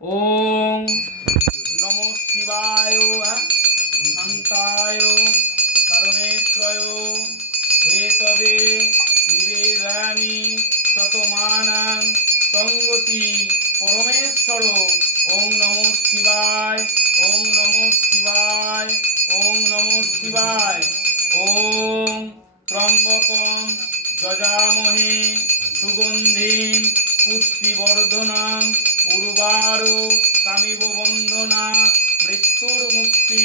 ওম নমঃ শিবায় শান্তায় কারণেত্রয় হেতবে নিবেদয়ামি ততমানাং সঙ্গতি পরমেশ্বর। ওং নমঃ শিবায়, ওং নমঃ শিবায়, ওং নমঃ শিবায়। ওং ত্রম্বকং যজামহে সুগন্ধিম পুষ্টিবর্ধনম উর্বারো কামিব বন্ধনা মৃত্যুর্মুক্তি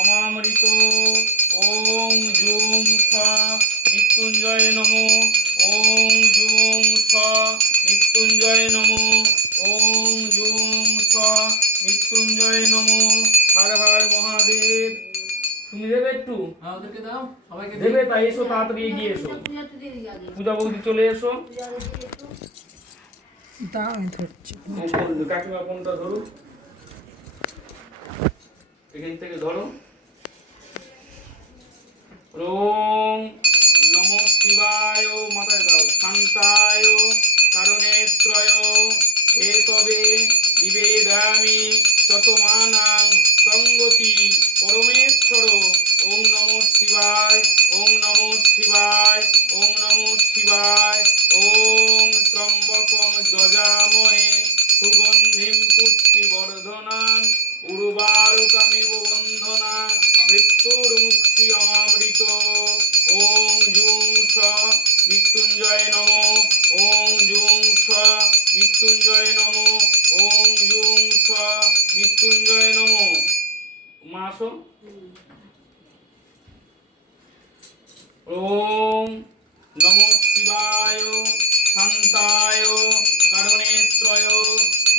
অমামৃত। ওং জুং স মৃত্যুঞ্জয় নমো। ওং জুং স মৃত্যুঞ্জয় নমো। ওং জুং স মৃত্যুঞ্জয় নমো। হর হর মহাদেব। তুমি দেবে একটু? আমাদেরকে দাও, সবাইকে দেবে, তাই এসো, তাড়াতাড়ি এগিয়ে এসো। পূজা বৌদি চলে এসো। দাও, আমি ধরছি। কাকিমা কোনটা ধরো, এখান থেকে ধরো। ওম নমঃ শিবায়, মাথায় দাও। শান্তায় কারণেত্রয় হেতবে নিবেদয়ামি ততমানাং সঙ্গতি পরমেশ্বর। ওং নমঃ শিবায়, ওং নমঃ শিবায়, ওং নমঃ শিবায়। ওং ত্রম্বকং যজামহে সুগন্ধিম পুষ্টিবর্ধনম উর্বারুকমিব বন্ধনা মৃত্যুর্মুক্তি অমামৃত। ওং জুং স মৃত্যুঞ্জয় নমো। ওং জুং স মৃত্যুঞ্জয় নমো। ওং জুং স মৃত্যুঞ্জয় নমো। মা আসো। ওং নমঃ শিবায় শান্তায় কারণেত্রয়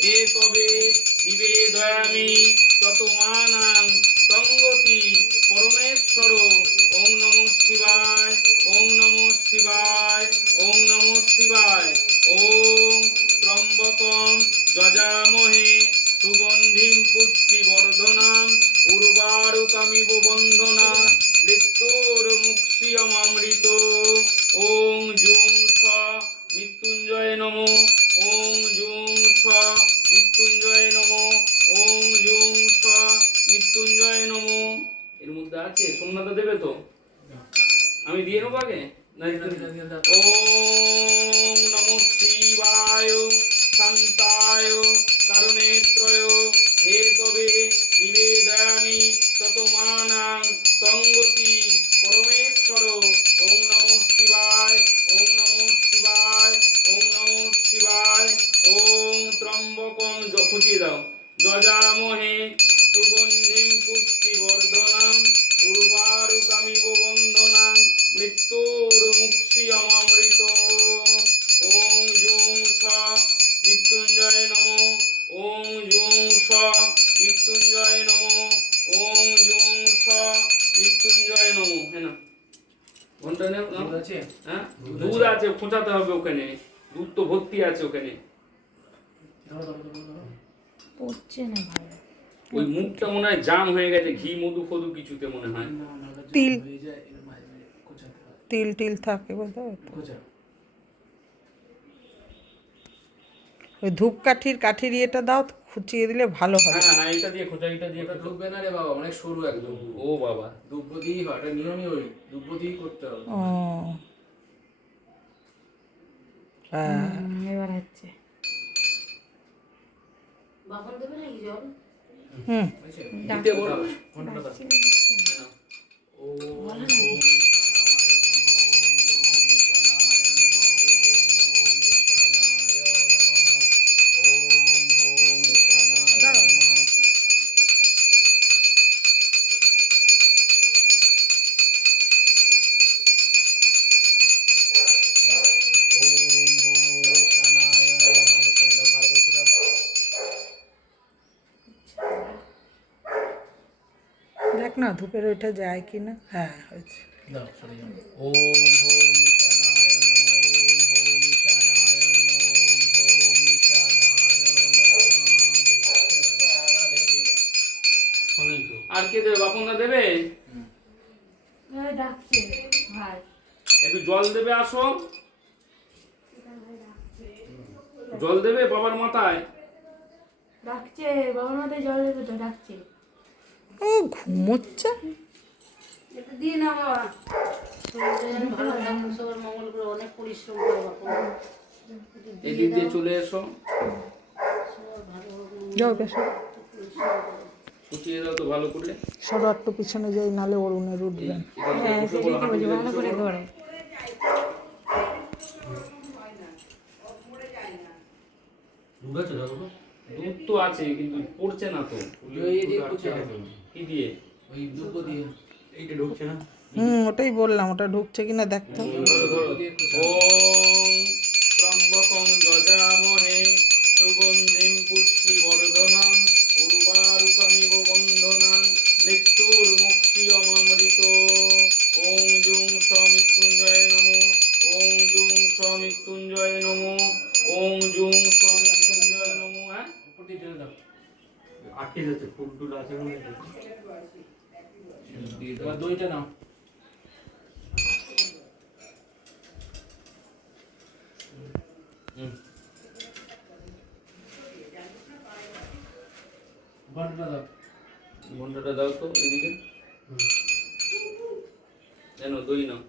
হেতবে নিবেদয়ামি ততমানাং সঙ্গতি পরমেশ্বর। ওং নমঃ শিবায়, ওং নমঃ শিবায়, ওং নমঃ শিবায়। ওং ত্রম্বকং যজামহে সুগন্ধিম পুষ্টিবর্ধনম উর্বারুকমিব বন্ধনা মৃত্যুর্মুক্তি অমামৃত। ওং জুং স মৃত্যুঞ্জয় নমো। ওং জুং স মৃত্যুঞ্জয় নমো। ওং জুং স মৃত্যুঞ্জয় নমো। এর মধ্যে আছে সোমনাথ দেবে তো? আমি দিয়ে নেবো আগে। ওং নমঃ শিবায় শান্তায় কারণেত্রয় হেতবে নিবেদয়ামি ততমানাং সঙ্গতি পরমেশ্বর। ওং নমঃ শিবায়, ওং নমঃ শিবায়, ওং নমঃ শিবায়। ওং ত্রম্বকং খুঁজিয়ে দাও। যজামহে সুগন্ধিম পুষ্টিবর্ধনম উর্বারুকমিব বন্ধনাং মৃত্যুর্মুক্তি অমামৃত। ওং জুং স মৃত্যুঞ্জয় নমো। ওং জুং স মৃত্যুঞ্জয় নমো। ওং জুং স মৃত্যুঞ্জয় নমো। হ্যাঁ না ঘন্টা নেও। হ্যাঁ দুধ আছে, খোঁচাতে হবে ওখানে। দুধ তো ভর্তি আছে ওখানে। পড়ছে না ভালো। ওই মুখটা মনে হয় জাম হয়ে গেছে, ঘি মধু ফধু কিছুতে মনে হয়। তিল তিল টিল থাকে বোধহয়। ওই ধূপকাঠির কাঠির ইয়েটা দাও, খুঁচিয়ে দিলে ভালো হবে। হ্যাঁ হ্যাঁ, এটা দিয়ে খোঁচা, এটা দিয়ে এটা ঢুকবে না রে বাবা, অনেক সরু একদম। ও বাবা, দুব্বতি হয়, এটা নিয়মই ওই দুব্বতি করতে হবে। ও হ্যাঁ, এবার হচ্ছে বাপন দেবে নাকি জল? হুম। দিতে বলো। ঘন্টাটা দাও। দেখ না ধূপের ওইটা যায় কি না। হ্যাঁ হয়েছে। দাও, সরে যাও। ওম হোম ঈশানায় নমঃ। ওম হোম ঈশানায় নমঃ। ওম হোম ঈশানায় নমঃ। আর কে দেবে? বাপনদা দেবে? ভাই ডাকছে ভাই। একটু জল দেবে, আসো। জল দেবে বাবার মাথায়। ডাকছে। ডাকছে বাবার মাথায় জল দেবে তো, ডাকছে। ও ঘুমোচ্ছে। একটু দিয়ে না বাবা, শরীরটা যেন ভালো থাকুক, সবার মঙ্গল করে, অনেক পরিশ্রম করে বাবা। এদিক দিয়ে চলে এসো, সবার ভালো হোক, যাও বেশো পরিশ্রম করে। কুচিয়ে দাও তো ভালো করে। সরো একটু পিছনে যাই, নালে অরুণের উঠবেন। এখানে হ্যাঁ, বসে সেটাই বলো, তো হাঁটু বলছি, দিয়ে ভালো বসে করে বলো। ধরে। দুধ তো আছে কিন্তু পড়ছে না তো। ওই দিয়ে কুচিয়ে দাও। কি দিয়ে? ওই দুটো দিয়ে এইটা ঢুকছে না। ওটাই বললাম, ওটা ঢুকছে কিনা দেখতে হবে। ধরো ধরো। ওম ত্রম্বকং যজামহে সুগন্ধিং পুষ্টিবর্ধনং উর্বারুকমিব বন্ধনাং মৃত্যুর্মুক্ষিয়মামৃত। ওম জুং স্মৃত্যুঞ্জয় নমো। ওম জুং স্মৃত্যুঞ্জয় নমো। ওম জুং স্মৃত্যুঞ্জয় নমো। হ্যাঁ উপর দিয়ে ঢেলে দাও। আটকে যাচ্ছে, ফুল টুল আছে মনে হয়। দিয়ে দাও। এবার দইটা নাও। হুম। ঘন্টা দাও। ঘন্টাটা দাও তো এদিকে। জানো দই নাও।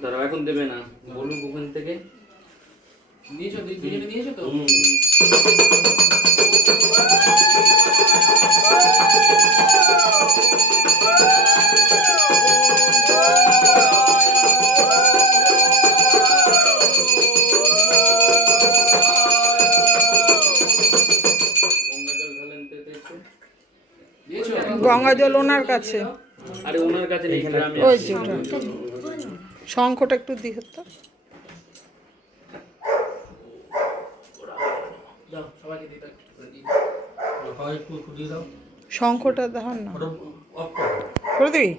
দাঁড়াও, এখন দেবে না, বলুক ওখান থেকে। নিয়েছো? দুজনে নিয়েছো তো? হুম। গঙ্গা জল ঢালেন তো এতে একটু। দিয়েছো? গঙ্গা জল ওনার কাছে। আরে ওনার কাছে নেই, গ্রামে ওই আছে। যে ওটা। শঙ্খটা একটু দিই তো। দাও, সবাইকে দিয়ে দাও। হয় একটু দিয়ে দাও। শঙ্খটা দেখান না, ওটা অফ করো। করে দিবি?